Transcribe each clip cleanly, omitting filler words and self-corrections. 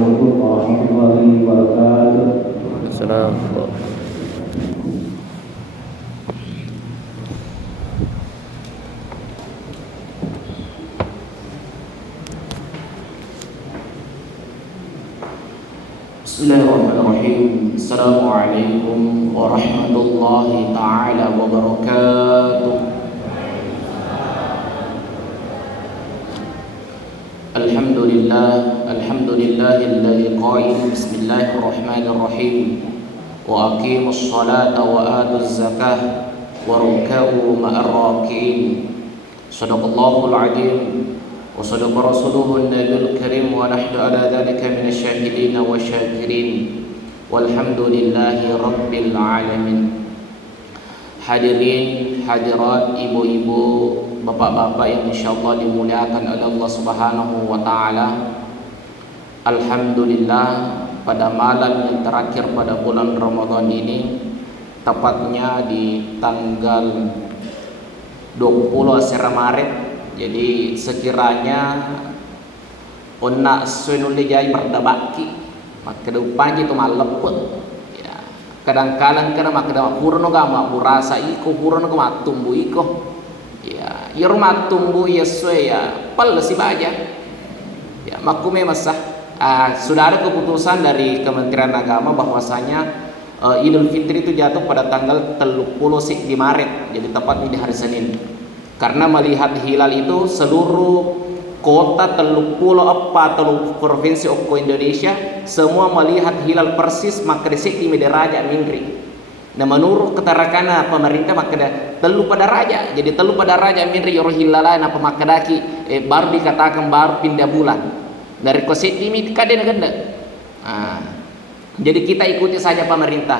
Assalamualaikum warahmatullahi wabarakatuh. Assalamualaikum. Bismillahirrahmanirrahim. Assalamualaikum warahmatullahi ta'ala wabarakatuh. Alhamdulillahilladzi qala bismillahirrahmanirrahim wa aqimus salata wa atuz zakah wa ruk'u ma'ar raki'in. Shadaqallahul 'azim wa sadaqa rasuluhun nabiyul karim wa nahnu ala dzalika minasy syahidin wa syakirin walhamdulillahi rabbil alamin. Hadirin hadirat, ibu-ibu, bapak-bapak yang insyaallah dimuliakan oleh Allah Subhanahu wa taala. Alhamdulillah, pada malam yang terakhir pada bulan Ramadan ini, tepatnya di tanggal 20 Maret. Jadi sekiranya onak sunul dijai berdabaki maka depan itu maleput ya, kadang-kadang kena maka dapat purno gama burasa iko purno gama tumbuh iko ya, rumah tumbuh ya sesuai ya pal si baja ya makume masah. Sudah ada keputusan dari Kementerian Agama bahwasanya Idul Fitri itu jatuh pada tanggal 30 di Maret, jadi tepatnya di hari Senin. Karena melihat hilal itu seluruh kota teluk provinsi Oko Indonesia semua melihat hilal persis maka disik di Mederaja Mingri. Nah menurut keterangan pemerintah maka telu pada raja, jadi telu pada raja Mingri yoro hilalana pemakadaki baru dikatakan baru pindah bulan dari kosek ini kadang ganda. Jadi kita ikuti saja pemerintah.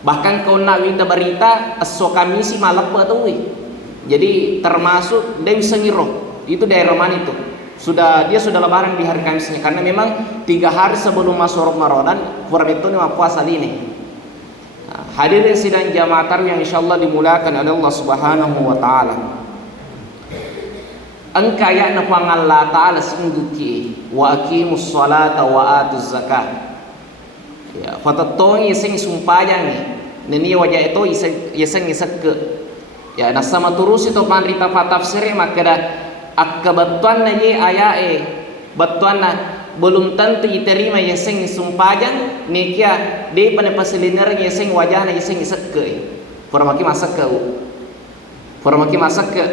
Bahkan kau nak minta berita esok Kamis malam tuh. Jadi termasuk Dewi Sengiro itu daerah mana itu dia sudah lebaran di hari Kamis ini karena memang 3 hari sebelum masuk Ramadan Purabetoni puasa ini. Hadirin sidang jamaah tarawih yang insyaallah dimuliakan oleh Allah Subhanahu wa taala. Engka ya na Allah taala singguki wa aqimus salata wa atuz zakah. Ya, fatatongi sing sumpayang ni wajah itu iseng ke ya nah sama terus itu panrita fatafsir maka dah akabatuan na ye ayae batuan na belum tentu diterima yeseng sumpajang nikia de pada pasiliner yeseng wajah na yeseng isekke formaki masak ke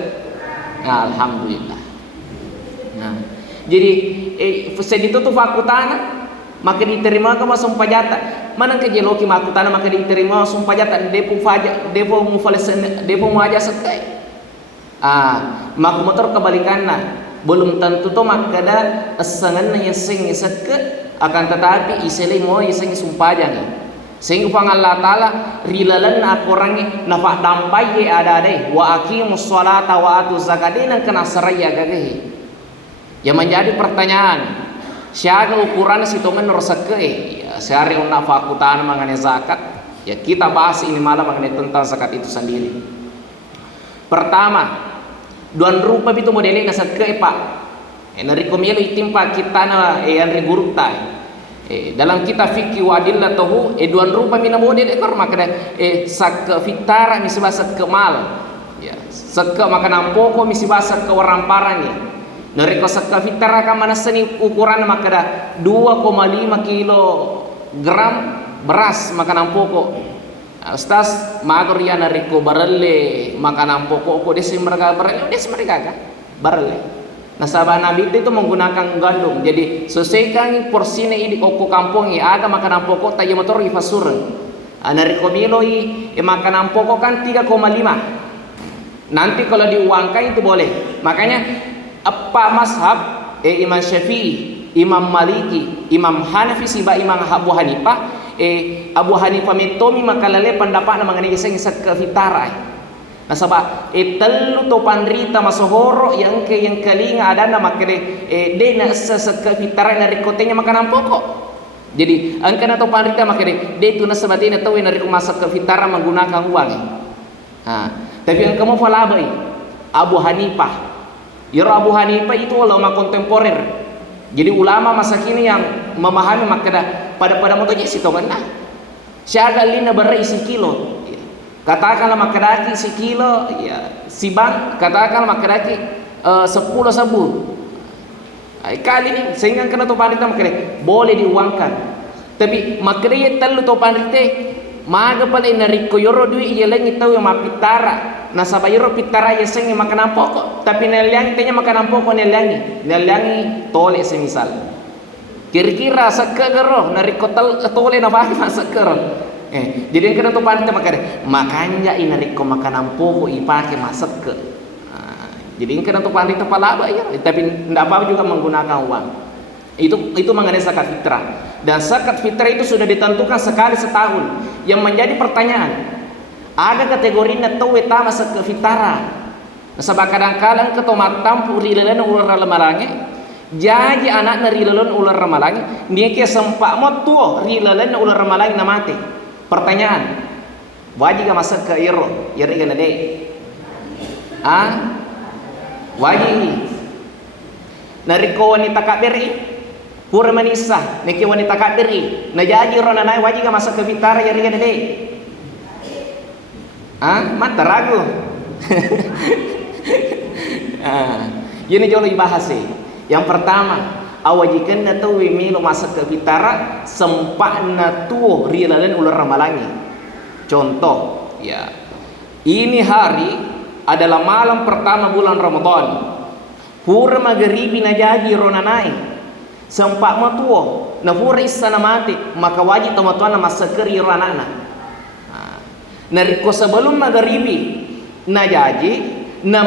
nah, alhamdulillah. Nah jadi sedito tu fakutana maka diterima ke sumpah jata mana ke jeloki makutana maka diterima sumpah jata depo mu aja sekai mak motor kebalikanna belum tentu to maka da esangan na yeseng seke akan tetapi isele mo yeseng sumpah jang sehingga pang Allah taala rilalan akorangi nafa dampai ye ada wa aqimus sholata wa atuz zakatena kena seraya gageh. Yang menjadi pertanyaan siaga ukuran si tomen rosake ya sehari una fakutan mengenai zakat ya kita bahas ini malam mengenai tentang zakat itu sendiri. Pertama, duan rupa itu modelnya sake pak nari komielo itimpa kita na anri gurukta dalam kita fikih wadillah tahu duan rupa mina model ekor maka sak fitara misi bahasa kemal ya sak makanan pokok misi bahasa kewaramparan ya. Dari kosaka fitara ka mana seni ukuran maka dah 2,5 kilogram beras makanan pokok. Ustaz magor ya nariko barale makanan pokok ko desi mereka barale desi mereka ka barale. Nah sahabat Nabi itu menggunakan gandum. Jadi sesuaikan porsinya ini koko kampung ya ada makanan pokok tayo motor ifasur. Nariko milo makanan pokok kan 3,5. Nanti kalau diuangkan itu boleh. Makanya apa mazhab Imam Syafi'i, Imam Maliki, Imam Hanafi siba Imam Abu Hanifah Abu Hanifah metomi makalale pendapat mengenai iseng ke fitara. Nah sabab telu to panrita masohoro yang kelinga ada nama kene dena seseke fitara dari kotenya makanan pokok. Jadi angkana to panrita makane de tu nasabatina tahu dari masak ke fitara menggunakan uang. Tapi yang kamu falabai Abu Hanifah. Ya Abu Hanifah itu ulama kontemporer Jadi ulama masa kini yang memahami maka pada motonya si tobanna. Siaga lina berai si kilo. Katakanlah makadaki si kilo, ya si bang katakanlah makadaki 10 sabu. Kali ini sehingga kena to pandita makade boleh diuangkan. Tapi makade telu to pandite maga pala inariko yoro dui yelengi tau yang mapitara. Nasaba yoro pitara yesengi makanan pokok, tapi neliangi tanya makanan pokok neliangi tole semisal. Kira-kira sakagero nariko tole na bagi masakero. Jadi yang kena tu pandai makanya inariko makanan pokok ipake masak ke. Jadi yang kena tu pandai tepalaba ya, tapi tidak apa juga menggunakan uang. Itu mengenai zakat fitrah. Dan zakat fitrah itu sudah ditentukan sekali setahun. Yang menjadi pertanyaan, ada kategori na tahu etama zakat fitrah. Sebab kadang-kadang ketomatam puri lelana ular ramalange, jadi anak na rilalan ular ramalange, dia ke sempak mo tuo rilalan ular ramalange na mati. Pertanyaan, wajib gak masak ke iro? Yari gana deh? Wajib. Nariko wanita kabiri, pura manisah. Niki wanita kabiri. Najaji ro nanai wajib gak masak ke fitara? Yari gana deh? Mata ragu. Ini jauh lebih bahas sih. Yang pertama, awajikan na tu wimilo masak ke fitara sempak na tuo rilalan ular ramalangi. Contoh, ya. Ini hari adalah malam pertama bulan Ramadan. Pura maghribi na jadi ronanai. Sempak ma tuo na pura isana mati, maka wajib tomatuan na masak ke rilanana. Nariko sebelum maghribi na jadi na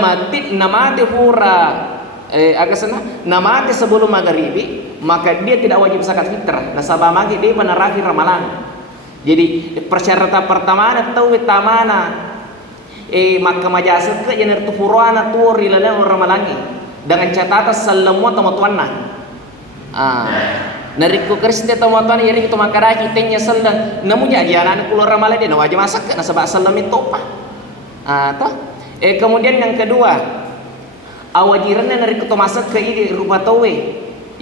mati pura agak sana namanya sebelum maghribi, maka dia tidak wajib zakat fitrah. Nasabah magi dia penerafi ramalan. Jadi persyaratan pertama atau utamana maka majasa ke yang itu furuana tu rilalan ramalangi dengan catatan salamu tamatuanna. Nariko Kristen tamatuan yari itu makara kitanya salang namun jadi anak keluar ramalan dia wajib masak nasabah salam itu apa? Kemudian yang kedua, awajirannya dari kutu masak ke ini rupa towe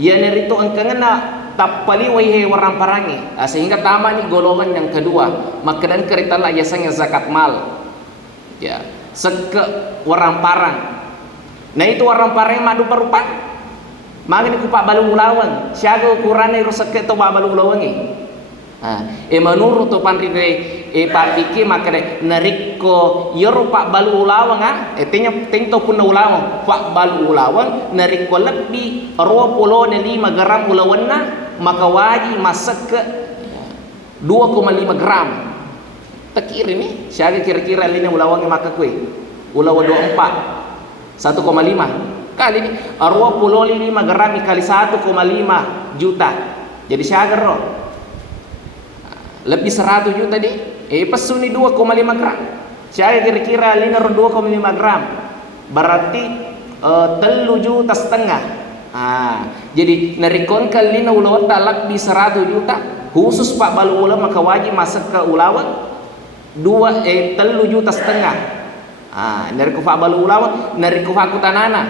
ya dari itu angkangan na tapali waihe warang parangi sehingga tama ni golongan yang kedua maka dan kerita lah yasanya zakat mal ya seke warang parang. Nah itu warang parang madu parupan maka ni kupak balu ulawang siaga ukurannya rusak ke to balu ulawang menurut to pandri papiki maka nariko yoro pak balu ulawang tento pun ulawang pak balu ulawang nariko lebih 25 gram ulawanna maka wajib masak ke 2,5 gram tekir ini siaga kira-kira lini ulawangnya maka kue ulawa 24 1,5 kali ini 25 gram kali 1,5 juta jadi siaga roh lebih 100 juta di pesuni 2,5 gram saya kira-kira linar 2,5 gram berarti 3 juta setengah. Jadi narikon kalina ulawan talak di 100 juta khusus pak balu ula maka wajib masak ke ulawan 3 juta setengah. Nariko pak balu ulawan nariko pak kutanana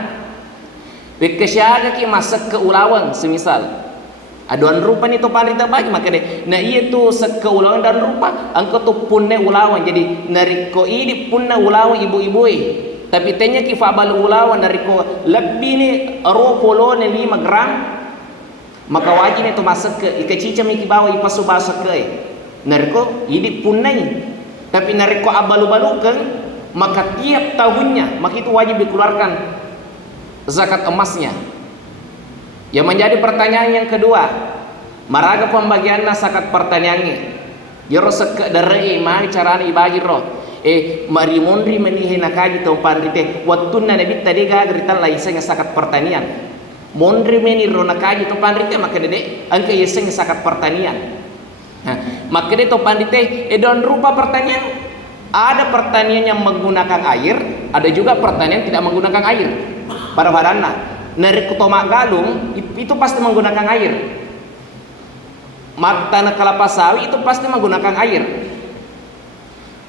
bekesyaga ki masak ke ulawan semisal aduan rupa ni to parita bagi maka deh nah iya tu sekeulangan dan rupa angko tu punne ulawan jadi nariko ini punna ulawan ibu-ibu tapi tanya ki fabal ulawan nariko lebih ni 25 gram maka wajib ni to masak ke ikacicam iki bawa ipasu basak ke nariko ini punna tapi nariko abalu-balukan maka tiap tahunnya maka itu wajib dikeluarkan zakat emasnya. Yang menjadi pertanyaan yang kedua, maraga pembagianna zakat pertanyaannya. Yoro sek dari mari cara ibagi roh. Mari mondri menihe nakaji tau pandite. Watunna nabi tadi gagrita la iseng zakat pertanian. Mondri meni ro nakaji tau pandite maka dede angke iseng zakat pertanian. Maka dede tau pandite don rupa pertanyaan. Ada pertanian yang menggunakan air, ada juga pertanian tidak menggunakan air. Pada badanna nari kutomak galung itu pasti menggunakan air. Mata kelapa sawit itu pasti menggunakan air.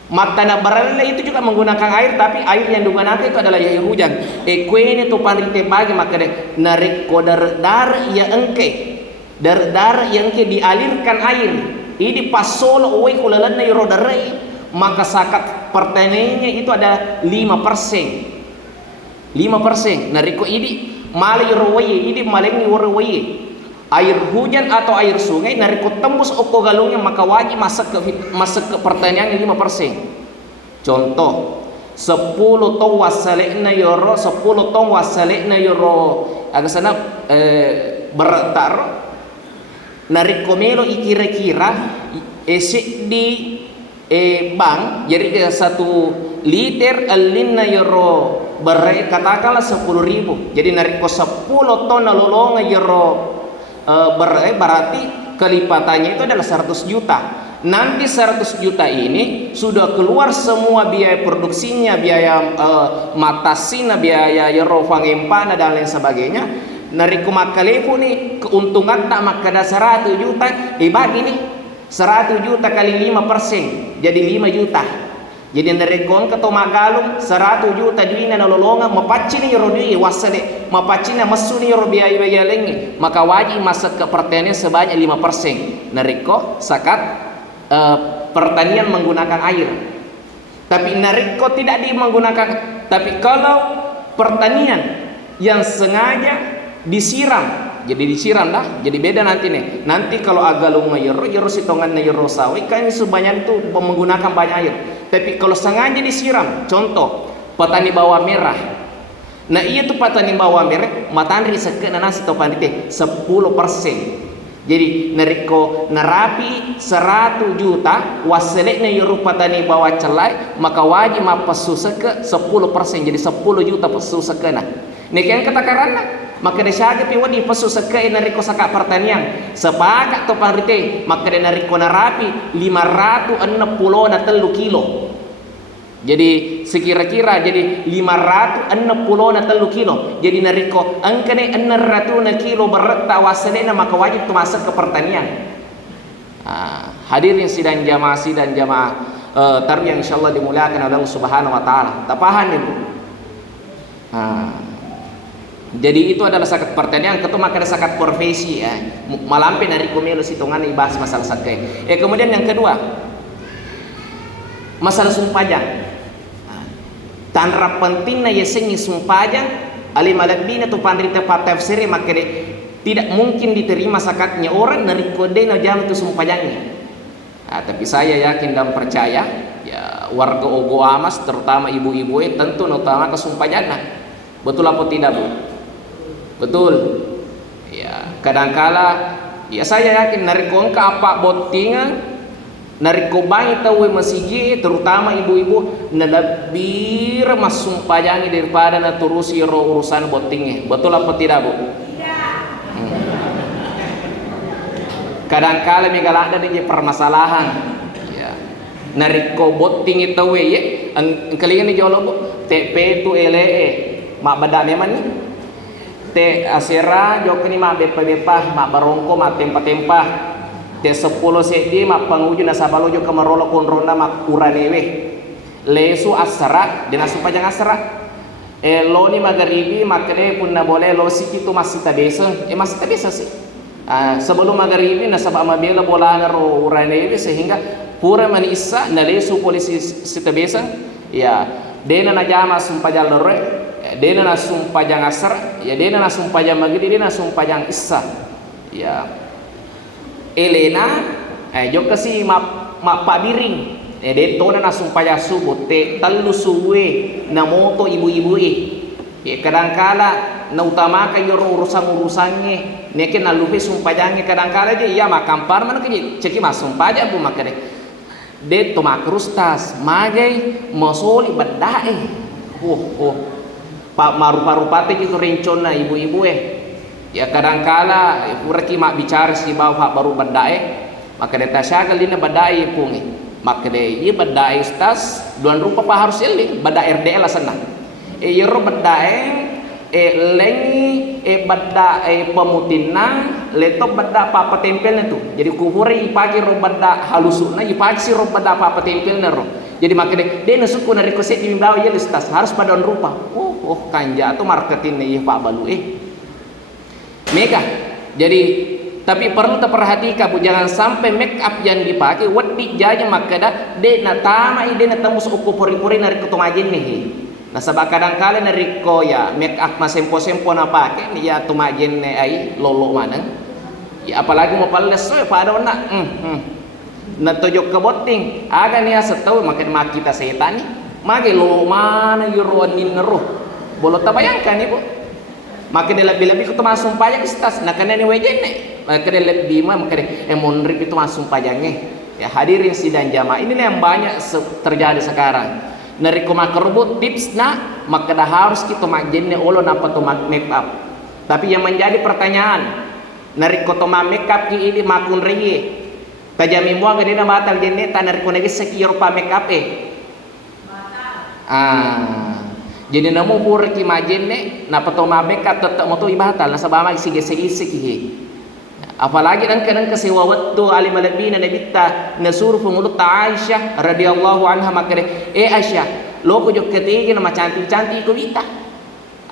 Matana barale itu juga menggunakan air, tapi air yang digunakan itu adalah air hujan. Kuene tu panrite bagi maka narik kodar dar ya engke. Dar yang ke dialirkan air. Ini pasol oi kulalan na rodarai, maka sakat pertanyaannya itu ada 5%. 5%. Nariko ini malai rowaye, ini malengi rowaye. Air hujan atau air sungai nariko tembus oko galungnya, maka wajib masuk ke pertanyaan 5%. Contoh 10 tong wasalekna yoro 10 tong wasalekna yoro agak sana bertar nariko melo ikira-kira esik di bank jadi 1 liter alinna yoro katakanlah 10.000, jadi nariko 10 ton lolonga yoro berarti kelipatannya itu adalah 100 juta. Nanti 100 juta ini sudah keluar semua biaya produksinya, biaya matasina, biaya yerofang empana dan lain sebagainya. Nariku makalepo nih keuntungan tak maka ada 100 juta bagi nih 100 juta kali 5%, jadi 5 juta. Jadi narekon keto magalung 100 juta duina nolonga mapacini yoro dui wasale mapacina masuni yoro biaya lengi, maka wajib masuk ke pertanian sebanyak 5%. Nareko sakat pertanian menggunakan air. Tapi nareko tidak menggunakan, tapi kalau pertanian yang sengaja disiram, jadi disiram dah, jadi beda nanti nih. Nanti kalau agalung yoro sitongan yoro sawi kan sebanyak itu menggunakan banyak air. Tapi kalau sengaja disiram, contoh petani bawang merah. Nah iya tuh petani bawang merah, matandri sekena nasi topanite 10%. Jadi nariko narapi 100 juta waselekna yoro petani bawang celai, maka wajib mapasu seke 10%, jadi 10 juta pasu sekena. Nih kan katakarana, maka desyaga piwa di pasu seke nariko saka pertanian sepakat topanite, maka nariko narapi 563 kilo. Jadi sekira-kira jadi 563 kilo. Jadi nariko angkane 600 kilo berat waselena, maka wajib tu masuk ke pertanian. Hadirin sidang jamaah tarbiyah insyaallah dimuliakan oleh Allah Subhanahu wa taala. Tapahan ibu. Jadi itu adalah sakat pertanian, ketu maka ada sakat profesi ya. Malampe nariko melo sitongan ibas masalah sakai. Kemudian yang kedua, masalah sumpajang. Tanra pentingnya yesengi sumpajang alim alabina tu pandrita patafsir, maka tidak mungkin diterima sakatnya orang dari kode na jam itu sumpajangnya. Tapi saya yakin dan percaya ya warga Ogo Amas terutama ibu-ibu tentu utama ke sumpajana. Betul apa tidak Bu? Betul. Ya kadangkala ya saya yakin nariko ka apa botingan nariko bangi tahu masigi terutama ibu-ibu nalabir mas sumpajangi daripada na turusi urusan botingnya. Betul apa tidak Bu? Tidak. Kadangkala megalada di permasalahan ya nariko boting itu ye kelingan di jolo Bu TP tu LE mak bada memang ni te asera jokni mak bepa mak barongko mak tempa te 10 sedi mak panguju na sabalojo kamarolo kon ronda mak uranewe lesu asra dina supaya asra loni magaribi makne pun na boleh lo sikitu masih tabesa masih tabesa sih sebelum magaribi na sabab mabela bola na ro uranewe sehingga pura manisa na lesu polisi sitabesa ya dena na jama sumpajal lore dena na sumpajang asar ya dena na sumpajang magribi dena sumpajang isa ya Elena jok kasi mak pabiring detona na sumpajang subuh te talu suwe na moto ibu-ibu kadangkala na utamakan yoro urusannya neke na lupe sumpajangnya kadangkala je iya makampar mana ke ceki mas sumpajang bu makane de to makrustas magai mosoli badae pak marupa-rupate gitu rencona ibu-ibu ya kadangkala puraki mak bicara si bawa baru badae maka deta syagal dina badae pungi maka de iya badae stas duan rupa pa harus eli badae RDL sana yero badae lengi badae pemutina leto bada papa tempelnya tuh jadi kuhuri ipagi ro bada halusuna ipagi si ro bada papa tempelnya ro Jadi makanya dia nasuku nari koset di bawah ya listas harus pada rupa. Kanja tu marketing nih Pak Balu mega. Jadi tapi perlu terperhatikan bu, jangan sampai make up yang dipakai wedi jaja makada de na tama ide na tembus uku pori-pori nari kutumajin nih. Nah sebab kadang-kala nari ko ya make up mas sempo-sempo na pakai nih ya tumajin nih ai lolo mana. Ya apalagi mau pales pada nak natojok ke boting aga niya sa tahu makin makita setan magi lo mana yuruanin neruh bolot tabayangkan ibu makin lebih-lebih itu masuk pajak istas nah karena ini wajene makin lebih mah makin monrip itu masuk pajaknya ya hadirin sidang jamaah ini yang banyak terjadi sekarang nari koma kerbut tips na maka dah harus kita majenne olo napa to make up tapi yang menjadi pertanyaan nari koto make up ki ini makun reye tajami mua gede na batal jenne tanar ko nagi sekiro pa make up jadi namu pur ki majenne na patoma make up tetap moto ibatal na sabama sige-sige apalagi dan kadang kesewa waktu alim alabina nabita nasur mulut Aisyah radhiyallahu anha makare Aisyah loko jok ketigi na cantik-cantik ko bita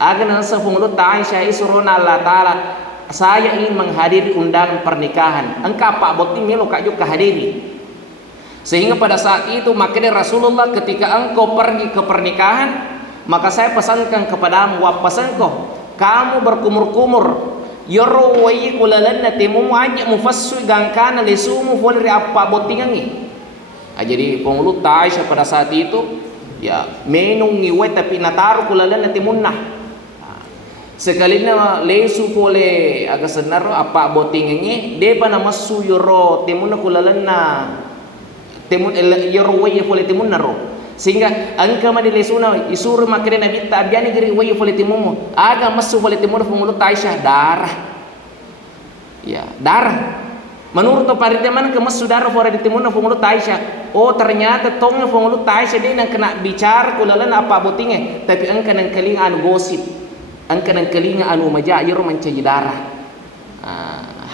aga na sa mulut Aisyah isurona Allah taala saya ingin menghadiri undangan pernikahan engkau Pak Botim melo kak juga hadiri sehingga pada saat itu makanya Rasulullah ketika engkau pergi ke pernikahan maka saya pesankan kepadamu wapasan kamu berkumur-kumur yoro wayi kulalanna temu aja mufassu gangkana lesumu folri apa botingangi jadi pengulut Aisyah pada saat itu ya menungi we tapi nataru kulalanna temunna sekali na lesu pole aga senaro apa botingangi depa na masu yoro temunna kulalanna temun yoro wayi pole temunna ro sehingga angka madi lesuna isuru makre nabi tabiani giri wayi pole temumu aga masu pole temunna pengulut Aisyah darah ya darah menurut parite man ke masu darah fora di temunna pengulut Aisyah ternyata tongnya pengulut Aisyah dia nang kena bicara kulalanna apa botingnya tapi angka nang kelingan gosip angka nang kelinga anu majair mencaji darah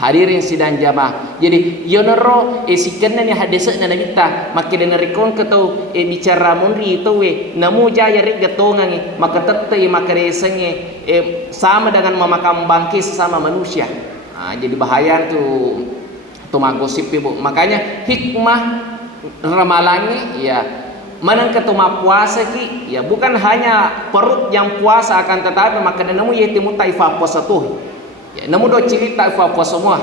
hadirin sidang jamaah jadi yonero sikanna ni hadisna nabita makin narikon ketau bicara munri itu namu jaya rig gatongangi maka tette makaresange sama dengan memakam bangkit sesama manusia jadi bahaya tuh magosip ibu makanya hikmah ramalannya ya manang ketuma puasa ki ya bukan hanya perut yang puasa akan tetapi maka namu yetimu taifa puasa tuh ya namu do cerita ifa puasa semua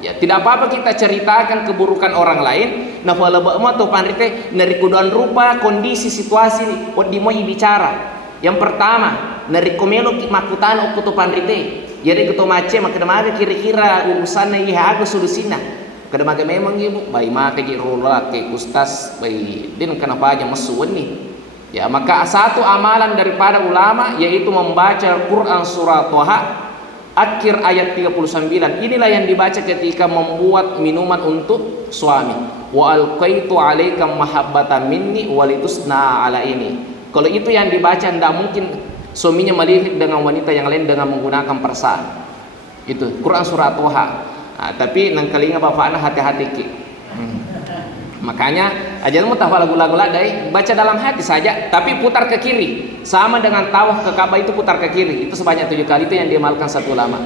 ya tidak apa-apa kita ceritakan keburukan orang lain nah wala ba to panrite nari kuduan rupa kondisi situasi di mau bicara yang pertama nari komelo makutan okuto panrite jadi keto mace maka damaga kira-kira urusannya iha aga solusina kadang-kadang memang ibu bayi mata ki rola ke kustas bayi din kenapa aja masuun nih ya maka satu amalan daripada ulama yaitu membaca Quran surah Toha akhir ayat 39 inilah yang dibaca ketika membuat minuman untuk suami wa alqaitu alaika mahabbatan minni walitusna ala ini kalau itu yang dibaca tidak mungkin suaminya melirik dengan wanita yang lain dengan menggunakan perasaan itu Quran surah Toha tapi nang kalinga bapakna hati-hati ki makanya ajar mutafal lagu-lagu ladai baca dalam hati saja tapi putar ke kiri sama dengan tawaf ke Ka'bah itu putar ke kiri itu sebanyak 7 kali itu yang diamalkan satu ulama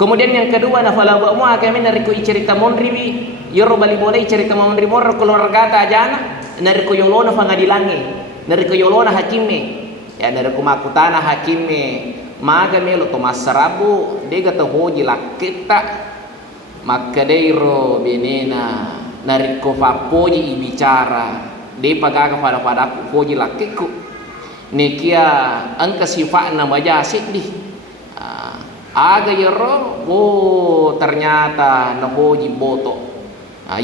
kemudian yang kedua nafala ba'mu kami nariku cerita monriwi yoro bali boleh cerita monri mor keluarga ta ajana nariku yolona pengadilannya nariku yolona hakime ya nariku makutana hakime maga melo to masarabu dega to hoji lakita makadeiro benena nariko fapoji ibicara de pagaga pada hoji lakiku nekia angka sifatna majasik di aga yoro ternyata na hoji boto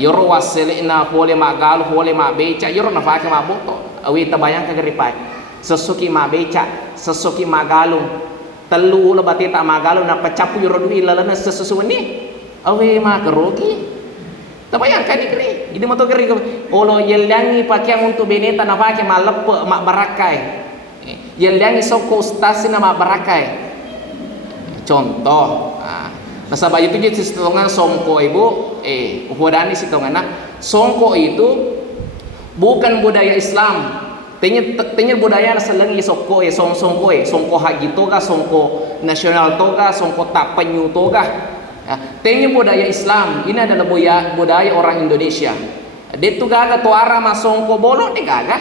yoro waselena hole magal hole ma beca yoro na fake ma boto awi tabayang kagaripai sesuki ma beca sesuki magalung telu lo bati tak magalo na pacapu yoro dui lalana sesusu ni awe ma kerogi tabayangkan ikri ini moto keri olo yelangi pakaian untuk beneta na pakai malep mak barakai yelangi soko stasi na mak barakai contoh nasabah itu jadi sitongan songko ibu uhodani sitongan songko itu bukan budaya Islam. Tanya budaya na salangi songko songko haji toga, songko nasional toga, songko tak penyu toga. Tanya budaya Islam, ini adalah budaya orang Indonesia. Dia tu gaga tuara masongko bolong dia gaga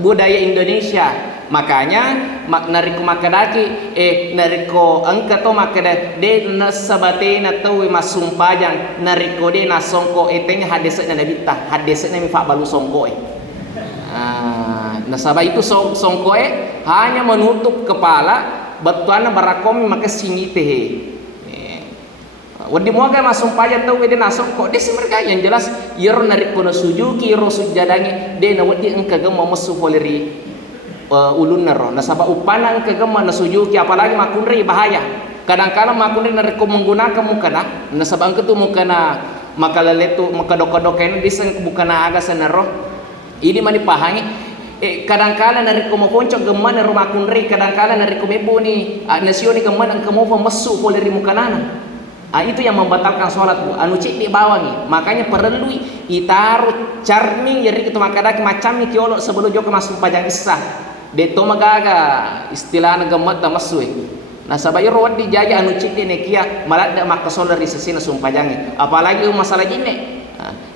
budaya Indonesia. Makanya nariko makadaki nariko angka to makada de nasabate na to masumpajang nariko de na songko tanya hadese na nabita hadese na mi fa balu songko nasabah itu songko hanya menutup kepala batuana barakom maka singite wadi moga masung paja tau wede nasong kok desi mereka yang jelas yero narik kono sujuki yero sujadangi de na wadi engka gema mesu foleri ulun naro nasabah upana engka gema na sujuki apalagi makunri bahaya kadang-kadang makunri narik ko menggunakan mukana nasabah engka tu mukana makalaletu makadok-kadokain diseng bukana aga sanaro ini mani pahangi kadang-kadang narik ko moponcok gema na makunri kadang-kadang narik ko mebo ni nasyo ni gema engka mo mesu foleri mukanana. Itu yang membatalkan sholat bu. Anu cik di bawah nih. Makanya perlu itaruh carmi jadi kita makadaki macam ni kiolok sebelum joko masuk pajang isah. Deto magaga istilah gemet dah masuk. Nah sabai rawat dijaga anu cik di nekia malah dak maka sholat di sisi nasum pajangi. Apalagi masalah jine.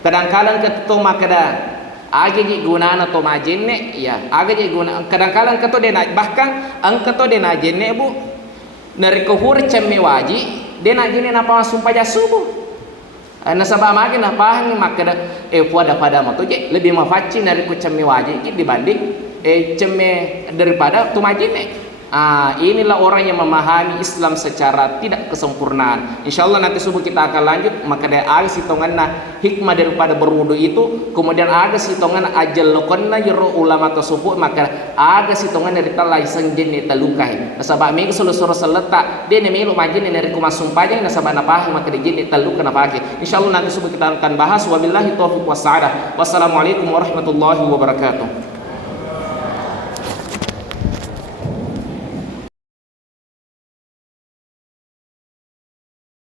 Kadang-kadang keto makada age ji gunana to majenne ya. Age ji guna kadang-kadang keto dena bahkan angketo dena jenne bu. Narikohur cemme waji dena gini napa sumpah jasubu nasabah makin apa ni makada puada pada moto je lebih mafaci dari ku cemme waji dibanding cemme daripada tu majine. Inilah orang yang memahami Islam secara tidak kesempurnaan. Insyaallah nanti subuh kita akan lanjut maka ada agak sitonganna hikmah daripada berwudu itu, kemudian agak sitongan ajal lokonna jero ulama tersebut maka agak sitongan dari talai senjen ni talukai. Nasabah mego solo-solo seleta dia melo majin dari kumasum pajang nasabah napah maka di jin taluka napake. Insyaallah nanti subuh kita akan bahas wabillahi taufiq wassadah. Wassalamualaikum warahmatullahi wabarakatuh.